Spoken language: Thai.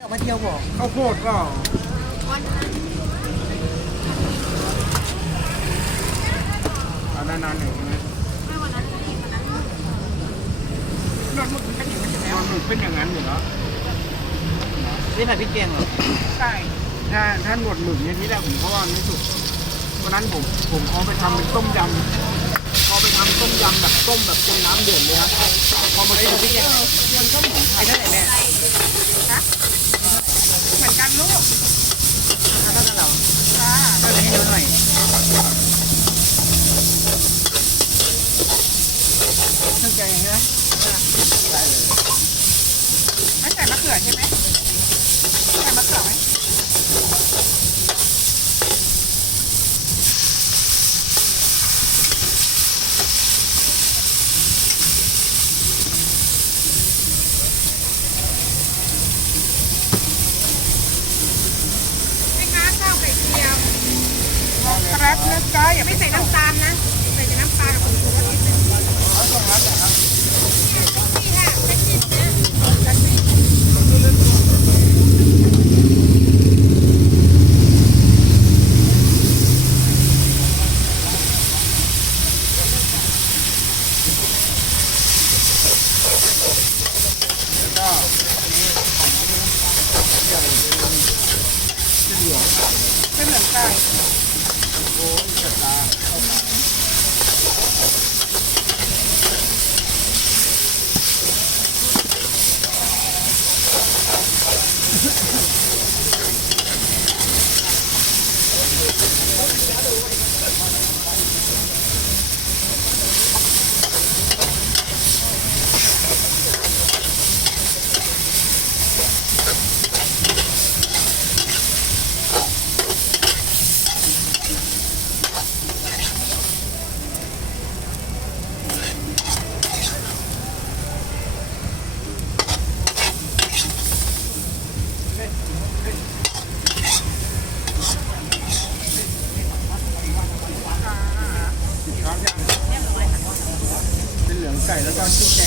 ออกมาเที่ยวบอก ข้าวโพดก็เอานานๆหน่อยใช่ไหมนอนหมึกเป็นอย่างนั้นอยู่แล้วนอนหมึกเป็นอย่างนั้นอยู่แล้ว นี่ผัดพริกแกงเหรอ ใช่ถ้าหนวดหมึกเนี่ยที่แรกผมก็ว่าไม่สุกวันนั้นผมเอาไปทำเป็นต้มยำพอไปทำต้มยำแบบต้มแบบจนน้ำเดือดเลยครับพอมากินพริกแกงมันก็เหมือน ไอ้เท่าไหร่แม่ นะเหมือนกันลูก เท่าเรา ค่ะ เท่าไหร่ให้ดูหน่อยเครื่องแกงใช่ไหมได้เลย ไม่ใส่มะเขือใช่ไหมใส่มะเขือไหมไม่ค้าข้าวไข่เจียวครับนะจ๊ะอย่าไม่ใส่น้ำตาลนะใส่แต่น้ำปลากับผงชูรสนิดนึงเอาตรงนั้นเหรอครับนี่ค่ะแค่กินเนี่ยแล้วก็อันนี้ของใหญ่เป็นเหลืองไก่โอ้ยเกิดตาเข้ามาเป็นเหลืองไก่แล้วก็ชุบ